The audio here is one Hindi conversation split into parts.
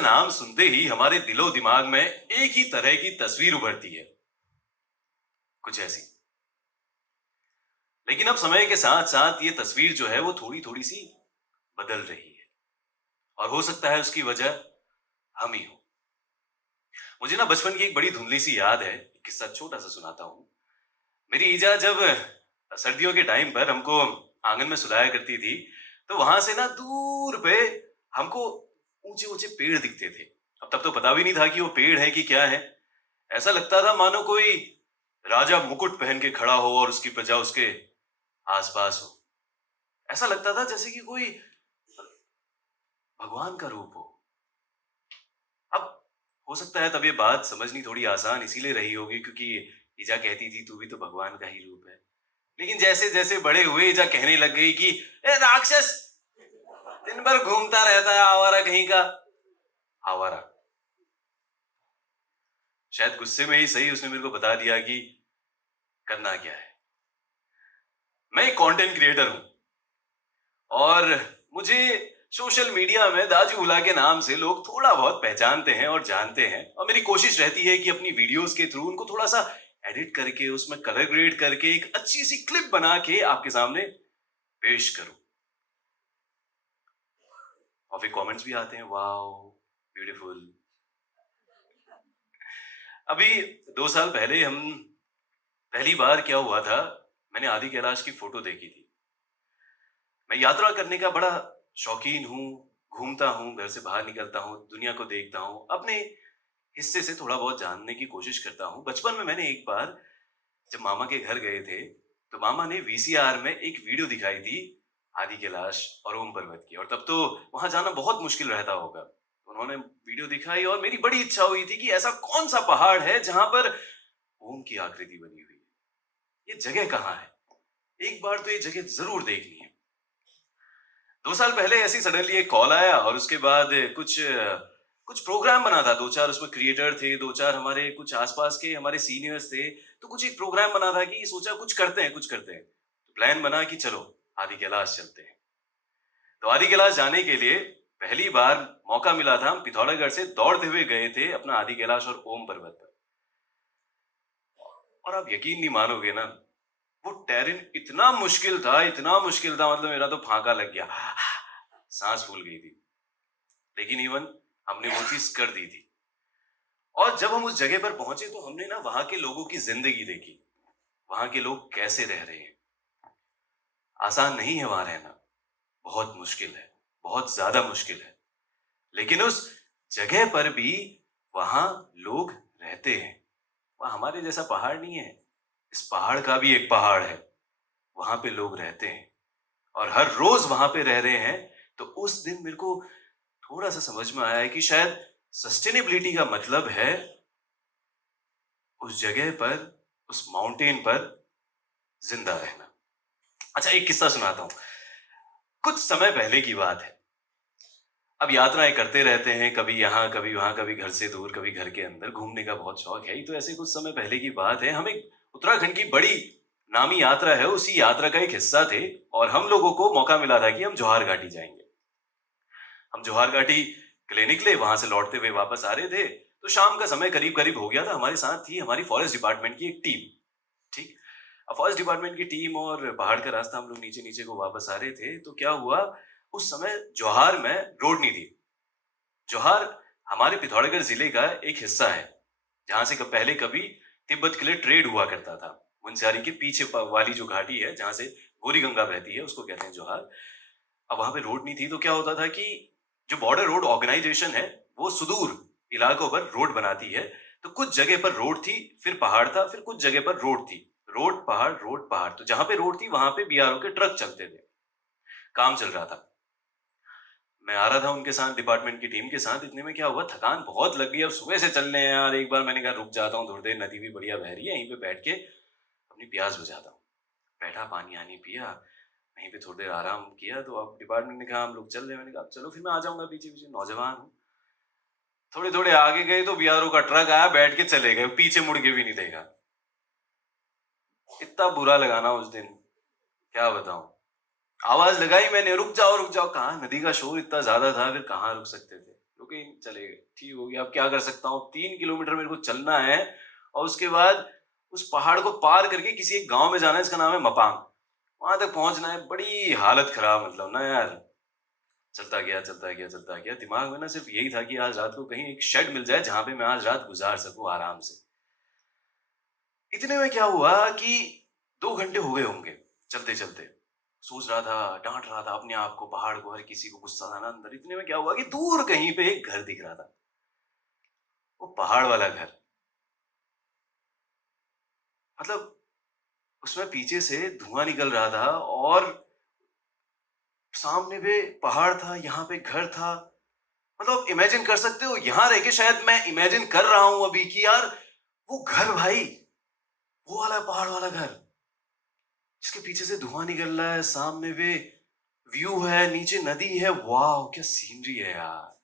का नाम सुनते ही हमारे दिलो दिमाग में एक ही तरह की तस्वीर उभरती है, कुछ ऐसी। लेकिन अब समय के साथ साथ ये तस्वीर जो है वो थोड़ी थोड़ी सी बदल रही है, और हो सकता है उसकी वजह हम ही हो। मुझे ना बचपन की एक बड़ी धुंधली सी याद है, एक किस्सा छोटा सा सुनाता हूँ। मेरी ईजा जब सर्दियों के टाइम पर हमको आंगन में सुलाया करती थी, तो वहां से ना दूर पे हमको ऊंचे ऊंचे पेड़ दिखते थे। अब तब तो पता भी नहीं था कि वो पेड़ है कि क्या है। ऐसा लगता था मानो कोई राजा मुकुट पहन के खड़ा हो और उसकी प्रजा उसके आसपास हो। ऐसा लगता था जैसे कि कोई भगवान का रूप हो। अब हो सकता है तब ये बात समझनी थोड़ी आसान इसीलिए रही होगी क्योंकि ईजा कहती थी तू भी तो भगवान का ही रूप है। लेकिन जैसे जैसे बड़े हुए ईजा कहने लग गई कि ए राक्षस, दिन भर घूमता रहता है आवारा कहीं का। आवारा, शायद गुस्से में ही सही उसने मेरे को बता दिया कि करना क्या है। मैं एक कंटेंट क्रिएटर हूं और मुझे सोशल मीडिया में दाजू उला के नाम से लोग थोड़ा बहुत पहचानते हैं और जानते हैं, और मेरी कोशिश रहती है कि अपनी वीडियोस के थ्रू उनको थोड़ा सा एडिट करके उसमें कलर ग्रेड करके एक अच्छी सी क्लिप बना के आपके सामने पेश करूं। और फिर कमेंट्स भी आते हैं, वाओ ब्यूटीफुल। अभी 2 साल पहले हम पहली बार क्या हुआ था, मैंने आदि कैलाश की फोटो देखी थी। मैं यात्रा करने का बड़ा शौकीन हूँ, घूमता हूँ, घर से बाहर निकलता हूँ, दुनिया को देखता हूँ, अपने हिस्से से थोड़ा बहुत जानने की कोशिश करता हूँ। बचपन में मैंने एक बार जब मामा के घर गए थे, तो मामा ने वीसीआर में एक वीडियो दिखाई थी आदि कैलाश और ओम पर्वत की, और तब तो वहां जाना बहुत मुश्किल रहता होगा। उन्होंने वीडियो दिखाई और मेरी बड़ी इच्छा हुई थी कि ऐसा कौन सा पहाड़ है जहां पर ओम की आकृति बनी हुई है, ये जगह कहाँ है, एक बार तो ये जगह जरूर देखनी है। 2 साल पहले ऐसी सडनली एक कॉल आया और उसके बाद कुछ कुछ प्रोग्राम बना था। 2-4 उसमें क्रिएटर थे, 2-4 हमारे कुछ आसपास के हमारे सीनियर्स थे। तो कुछ एक प्रोग्राम बना था कि सोचा कुछ करते हैं, कुछ करते हैं। तो प्लान बना कि चलो आदि कैलाश चलते हैं। तो आदि कैलाश जाने के लिए पहली बार मौका मिला था, हम पिथौरागढ़ से दौड़ते हुए गए थे अपना आदि कैलाश और ओम पर्वत पर। और आप यकीन नहीं मानोगे ना, वो टेरेन इतना मुश्किल था, मतलब मेरा तो फांका लग गया, सांस फूल गई थी। लेकिन इवन हमने वो चीज कर दी थी। और जब हम उस जगह पर पहुंचे तो हमने ना वहां के लोगों की जिंदगी देखी, वहां के लोग कैसे रह रहे हैं। आसान नहीं है वहां रहना, बहुत मुश्किल है, बहुत ज्यादा मुश्किल है। लेकिन उस जगह पर भी वहां लोग रहते हैं। वह हमारे जैसा पहाड़ नहीं है, इस पहाड़ का भी एक पहाड़ है, वहां पे लोग रहते हैं और हर रोज वहां पे रह रहे हैं। तो उस दिन मेरे को थोड़ा सा समझ में आया है कि शायद सस्टेनेबिलिटी का मतलब है उस जगह पर, उस माउंटेन पर जिंदा रहना। अच्छा, एक किस्सा सुनाता हूं। कुछ समय पहले की बात है। अब यात्राएं करते रहते हैं, कभी यहाँ कभी वहां, कभी घर से दूर कभी घर के अंदर, घूमने का बहुत शौक है ही। तो ऐसे कुछ समय पहले की बात है, हम एक उत्तराखंड की बड़ी नामी यात्रा है, उसी यात्रा का एक हिस्सा थे और हम लोगों को मौका मिला था कि हम जौहार घाटी जाएंगे। हम जौहार घाटी के लिए निकले, वहां से लौटते हुए वापस आ रहे थे। तो शाम का समय करीब करीब हो गया था। हमारे साथ थी हमारी फॉरेस्ट डिपार्टमेंट की एक टीम। ठीक, अब फॉरेस्ट डिपार्टमेंट की टीम और पहाड़ का रास्ता, हम लोग नीचे नीचे को वापस आ रहे थे। तो क्या हुआ, उस समय जौहार में रोड नहीं थी। जौहार हमारे पिथौरागढ़ जिले का एक हिस्सा है जहां से पहले कभी तिब्बत के लिए ट्रेड हुआ करता था। मुनस्यारी के पीछे वाली जो घाटी है जहां से गोरी गंगा बहती है, उसको कहते हैं जौहार। अब वहां पे रोड नहीं थी, तो क्या होता था कि जो बॉर्डर रोड ऑर्गेनाइजेशन है वो सुदूर इलाकों पर रोड बनाती है। तो कुछ जगह पर रोड थी, फिर पहाड़ था, फिर कुछ जगह पर रोड थी, रोड पहाड़ रोड पहाड़। तो जहां पे रोड थी वहां पे बीआरओ के ट्रक चलते थे, काम चल रहा था। मैं आ रहा था उनके साथ, डिपार्टमेंट की टीम के साथ। इतने में क्या हुआ, थकान बहुत लग गई, अब सुबह से चल रहे हैं यार। एक बार मैंने कहा रुक जाता हूँ थोड़ी देर, नदी भी बढ़िया बह रही है, यहीं पे बैठ के अपनी प्यास बुझाता हूँ। बैठा, पानी आनी पिया, वहीं पे थोड़ी देर आराम किया। तो अब डिपार्टमेंट ने कहा हम लोग चल रहे हैं। मैंने कहा चलो फिर मैं आ जाऊंगा पीछे पीछे, नौजवान हूँ। थोड़े थोड़े आगे गए तो बीआरओ का ट्रक आया, बैठ के चले गए, पीछे मुड़ के भी नहीं देखा। इतना बुरा लगा ना उस दिन, क्या बताऊं। आवाज लगाई मैंने, रुक जाओ रुक जाओ, कहाँ, नदी का शोर इतना ज्यादा था, फिर कहाँ रुक सकते थे। रुक कोकीन चलेगा, ठीक हो गया। अब क्या कर सकता हूँ, 3 किलोमीटर मेरे को चलना है और उसके बाद उस पहाड़ को पार करके किसी एक गांव में जाना है, इसका नाम है मपांग। वहां तक पहुंचना है। बड़ी हालत खराब, मतलब ना यार। चलता गया चलता गया चलता गया, दिमाग में ना सिर्फ यही था कि आज रात को कहीं एक शेड मिल जाए जहां पे मैं आज रात गुजार सकूं आराम से। इतने में क्या हुआ कि 2 घंटे हो गए होंगे चलते चलते। सोच रहा था, डांट रहा था अपने आप को, पहाड़ को, हर किसी को गुस्सा था ना अंदर। इतने में क्या हुआ कि दूर कहीं पे एक घर दिख रहा था, वो पहाड़ वाला घर। मतलब उसमें पीछे से धुआं निकल रहा था और सामने पे पहाड़ था, यहाँ पे घर था। मतलब इमेजिन कर सकते हो, यहां रह के शायद मैं इमेजिन कर रहा हूं अभी कि यार वो घर भाई, वो वाला पहाड़ वाला घर जिसके पीछे से धुआं निकल रहा है, सामने पे व्यू है, नीचे नदी है। वाह क्या सीनरी है यार,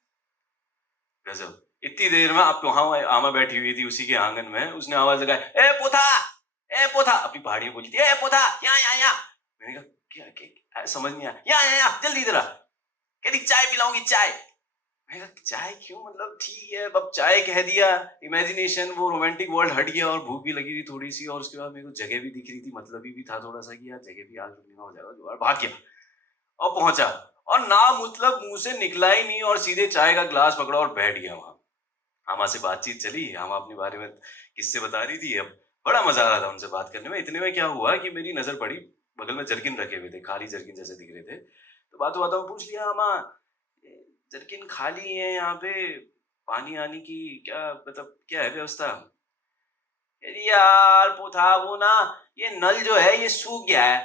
गजब। इतनी देर में आप वहां आमा बैठी हुई थी उसी के आंगन में, उसने आवाज लगाई, ए पोथा, ए पोथा। अपनी पहाड़ी में बोली थी, ए पोथा, यहाँ यहाँ यहाँ। मैंने कहा क्या समझ नहीं आया। यहाँ यहाँ यहाँ जल्दी इधर आ। कहती चाय पिलाऊंगी चाय। मैं कहा चाय क्यों, मतलब ठीक है अब चाय कह दिया। इमेजिनेशन, वो रोमांटिक वर्ल्ड हट गया और भूख भी लगी थी थोड़ी सी, और उसके बाद मेरे को जगह भी दिख रही थी, मतलब भी था थोड़ा सा कि यार जगह भी आग लगने का हो जाएगा जुगाड़। भाग गया और पहुंचा, और ना मतलब मुंह से निकला ही नहीं और सीधे चाय का ग्लास पकड़ा और बैठ गया वहां। आमा से बातचीत चली, आमा अपने बारे में किससे बता रही थी। अब बड़ा मजा आ रहा था उनसे बात करने में। इतने में क्या हुआ कि मेरी नजर पड़ी, बगल में जर्किन रखे हुए थे, खाली जर्किन जैसे दिख रहे थे। तो बातों बातों में पूछ लिया, आमा ये जर्किन खाली है यहाँ पे, पानी आने की क्या, मतलब क्या है व्यवस्था। अरे यार पोथा, वो ना ये नल जो है ये सूख गया है।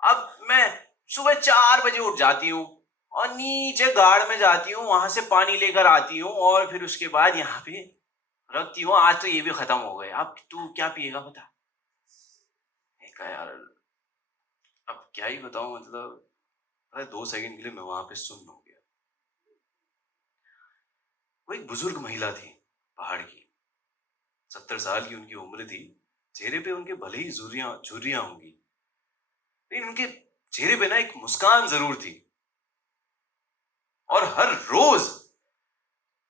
अब मैं सुबह 4 बजे उठ जाती हूँ और नीचे गाड़ में जाती हूँ, वहां से पानी लेकर आती हूँ और फिर उसके बाद यहाँ पे रखती हूँ। आज तो ये भी खत्म हो गए, अब तू क्या पिएगा बता। मैं कहा यार अब क्या ही बताऊं, मतलब अरे 2 सेकंड के लिए मैं वहां पे सुन्न हो गया। वो एक बुजुर्ग महिला थी, पहाड़ की, 70 साल की उनकी उम्र थी। चेहरे पे उनके भले ही झुर्रियां झुर्रियां होंगी, लेकिन उनके चेहरे पे ना एक मुस्कान जरूर थी। और हर रोज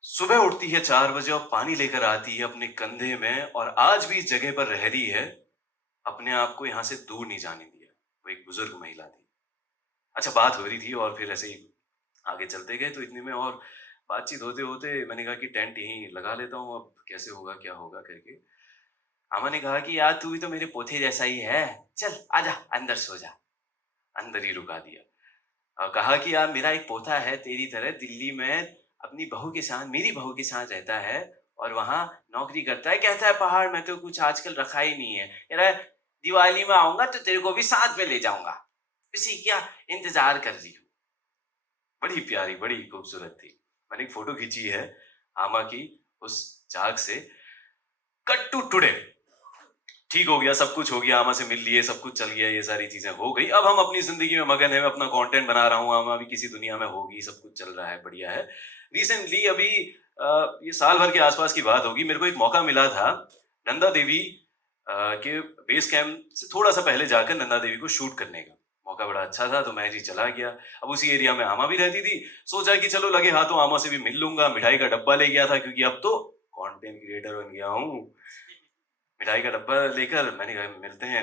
सुबह उठती है 4 बजे और पानी लेकर आती है अपने कंधे में, और आज भी इस जगह पर रह रही है, अपने आप को यहां से दूर नहीं जाने दिया। वो एक बुजुर्ग महिला थी। अच्छा बात हो रही थी और फिर ऐसे ही आगे चलते गए, तो इतने में और बातचीत होते होते मैंने कहा कि टेंट यहीं लगा लेता हूँ, अब कैसे होगा क्या होगा करके। अमा ने कहा कि यार तू भी तो मेरे पोते जैसा ही है, चल आजा अंदर सो जा। अंदर ही रुका दिया और कहा कि यार मेरा एक पोता है तेरी तरह, दिल्ली में अपनी बहू के साथ, मेरी बहू के साथ रहता है और वहाँ नौकरी करता है। कहता है पहाड़ में तो कुछ आजकल रखा ही नहीं है, यार दिवाली में आऊंगा तो तेरे को भी साथ में ले जाऊंगा, इसी क्या इंतजार कर रही हूँ। बड़ी प्यारी, बड़ी खूबसूरत थी। मैंने एक फोटो खींची है आमा की उस झाग से। कट टू टुडे, ठीक हो गया, सब कुछ हो गया, आमा से मिल लिए, सब कुछ चल गया, ये सारी चीजें हो गई। अब हम अपनी जिंदगी में मगन है, मैं अपना कंटेंट बना रहा हूँ, आमा भी किसी दुनिया में होगी, सब कुछ चल रहा है, बढ़िया है। रिसेंटली अभी ये साल भर के आसपास की बात होगी, मेरे को एक मौका मिला था नंदा देवी के बेस कैंप से थोड़ा सा पहले जाकर नंदा देवी को शूट करने का। मौका बड़ा अच्छा था तो मैं जी चला गया। अब उसी एरिया में आमा भी रहती थी, सोचा कि चलो लगे हाथों आमा से भी मिल लूंगा। मिठाई का डब्बा ले गया था क्योंकि अब तो कंटेंट क्रिएटर बन गया हूँ। मिठाई का डब्बा लेकर मैंने कहा मिलते हैं।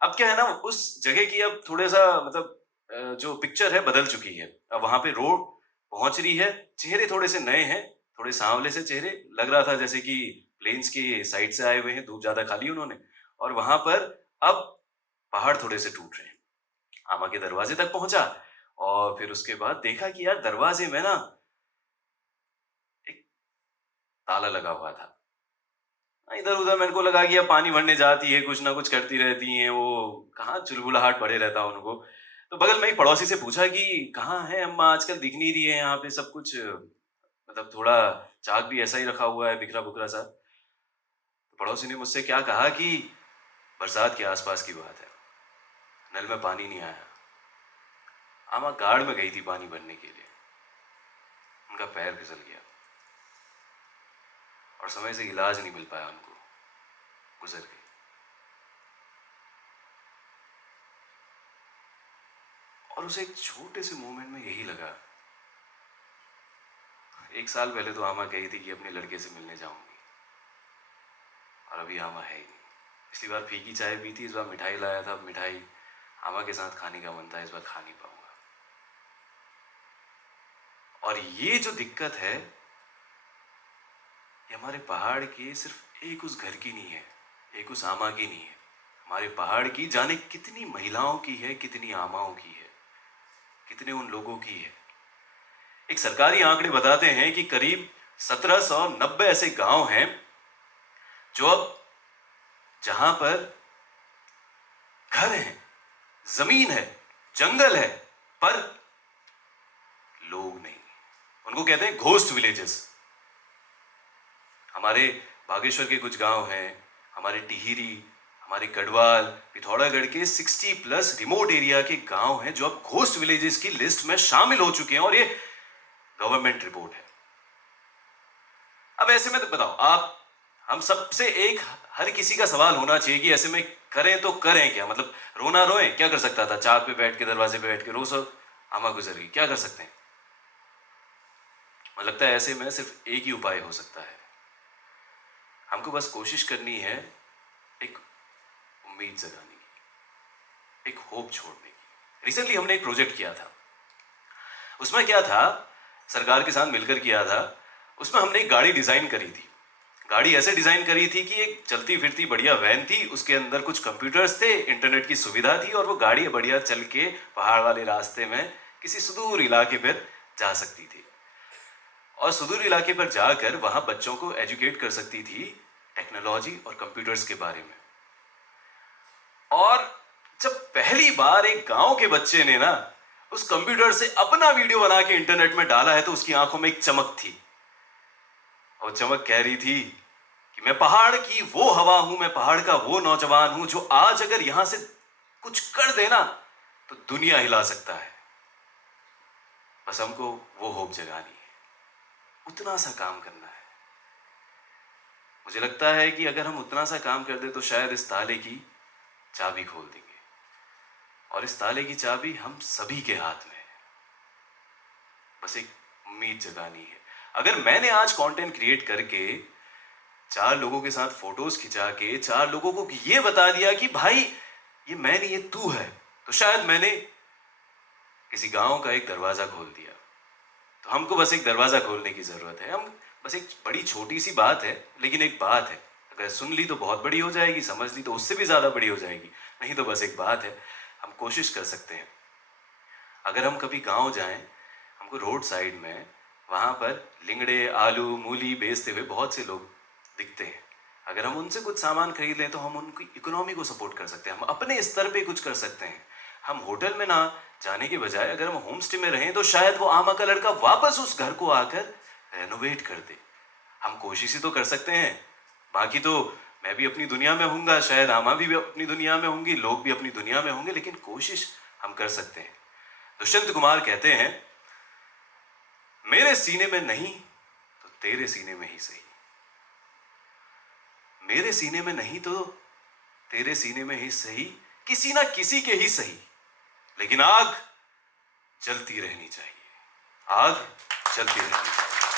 अब क्या है ना, उस जगह की अब थोड़ा सा मतलब जो पिक्चर है बदल चुकी है। अब वहां पे रोड पहुंच रही है, चेहरे थोड़े से नए हैं, थोड़े सांवले से चेहरे, लग रहा था जैसे कि प्लेन्स की साइड से आए हुए हैं, धूप ज्यादा खाली उन्होंने। और वहां पर अब पहाड़ थोड़े से टूट रहे हैं। आमा के दरवाजे तक पहुंचा और फिर उसके बाद देखा कि यार दरवाजे में ना एक ताला लगा हुआ था। इधर उधर मेरे को लगा कि अब पानी भरने जाती है, कुछ ना कुछ करती रहती हैं, वो कहाँ चुलबुलाहट पड़े रहता उनको। तो बगल में एक पड़ोसी से पूछा कि कहाँ है अम्मा, आजकल दिख नहीं रही है यहाँ पे, सब कुछ मतलब थोड़ा चाक भी ऐसा ही रखा हुआ है, बिखरा बुखरा सा। तो पड़ोसी ने मुझसे क्या कहा कि बरसात के आसपास की बात है, नल में पानी नहीं आया, अम्मा गाड़ में गई थी पानी भरने के लिए, उनका पैर फिसल गया और समय से इलाज नहीं मिल पाया उनको, गुजर गई। और उसे एक छोटे से मोमेंट में यही लगा 1 साल पहले तो आमा कही थी कि अपने लड़के से मिलने जाऊंगी, और अभी आमा है ही नहीं। पिछली बार फीकी चाय पी थी, इस बार मिठाई लाया था। अब मिठाई आमा के साथ खाने का मन था, इस बार खा नहीं पाऊंगा। और ये जो दिक्कत है, ये हमारे पहाड़ के सिर्फ एक उस घर की नहीं है, एक उस आमा की नहीं है। हमारे पहाड़ की जाने कितनी महिलाओं की है, कितनी आमाओं की है, कितने उन लोगों की है। एक सरकारी आंकड़े बताते हैं कि करीब 1790 ऐसे गांव हैं जो अब जहां पर घर है, जमीन है, जंगल है, पर लोग नहीं। उनको कहते हैं घोस्ट विलेजेस। हमारे बागेश्वर के कुछ गांव हैं, हमारे टिहरी, हमारे गढ़वाल, पिथौरागढ़ के 60+ रिमोट एरिया के गांव हैं जो अब घोस्ट विलेजेस की लिस्ट में शामिल हो चुके हैं, और ये गवर्नमेंट रिपोर्ट है। अब ऐसे में तो बताओ आप, हम सबसे एक हर किसी का सवाल होना चाहिए कि ऐसे में करें तो करें क्या? मतलब रोना रोएं, क्या कर सकता था? चार पे बैठ के, दरवाजे पे बैठ के रो, सब आमा गुजर गई, क्या कर सकते हैं? मुझे लगता है ऐसे में सिर्फ एक ही उपाय हो सकता है। हमको बस कोशिश करनी है एक उम्मीद जगाने की, एक होप छोड़ने की। रिसेंटली हमने एक प्रोजेक्ट किया था, उसमें क्या था, सरकार के साथ मिलकर किया था। उसमें हमने एक गाड़ी डिजाइन करी थी। गाड़ी ऐसे डिजाइन करी थी कि एक चलती फिरती बढ़िया वैन थी, उसके अंदर कुछ कंप्यूटर्स थे, इंटरनेट की सुविधा थी, और वो गाड़ी बढ़िया चल के पहाड़ वाले रास्ते में किसी सुदूर इलाके पर जा सकती थी, और सुदूर इलाके पर जाकर वहां बच्चों को एजुकेट कर सकती थी टेक्नोलॉजी और कंप्यूटर्स के बारे में। और जब पहली बार एक गांव के बच्चे ने ना उस कंप्यूटर से अपना वीडियो बना के इंटरनेट में डाला है, तो उसकी आंखों में एक चमक थी, और चमक कह रही थी कि मैं पहाड़ की वो हवा हूं, मैं पहाड़ का वो नौजवान हूं जो आज अगर यहां से कुछ कर देना तो दुनिया हिला सकता है। बस हमको वो होप जगानी है, उतना सा काम करना है। मुझे लगता है कि अगर हम उतना सा काम कर दे तो शायद इस ताले की चाबी खोल देंगे, और इस ताले की चाबी हम सभी के हाथ में है। बस एक उम्मीद जगानी है। अगर मैंने आज कंटेंट क्रिएट करके 4 लोगों के साथ फोटोज खिंचा के 4 लोगों को ये बता दिया कि भाई ये मैं नहीं, ये तू है, तो शायद मैंने किसी गांव का एक दरवाजा खोल दिया। तो हमको बस एक दरवाजा खोलने की जरूरत है। हम बस एक बड़ी छोटी सी बात है, लेकिन एक बात है, अगर सुन ली तो बहुत बड़ी हो जाएगी, समझ ली तो उससे भी ज्यादा बड़ी हो जाएगी, नहीं तो बस एक बात है। हम कोशिश कर सकते हैं। अगर हम कभी गांव जाएं, हमको रोड साइड में वहां पर लिंगड़े, आलू, मूली बेचते हुए बहुत से लोग दिखते हैं। अगर हम उनसे कुछ सामान खरीद लें तो हम उनकी इकोनॉमी को सपोर्ट कर सकते हैं, हम अपने स्तर पे कुछ कर सकते हैं। हम होटल में ना जाने के बजाय अगर हम होम स्टे में रहें तो शायद वो आमा का लड़का वापस उस घर को आकर रेनोवेट कर दे। हम कोशिश ही तो कर सकते हैं। बाकी तो मैं भी अपनी दुनिया में हूँगा, शायद आमा भी अपनी दुनिया में होंगी, लोग भी अपनी दुनिया में होंगे, लेकिन कोशिश हम कर सकते हैं। दुष्यंत कुमार कहते हैं, मेरे सीने में नहीं तो तेरे सीने में ही सही, मेरे सीने में नहीं तो तेरे सीने में ही सही, किसी ना किसी के ही सही, लेकिन आग जलती रहनी चाहिए, आग जलती रहनी चाहिए।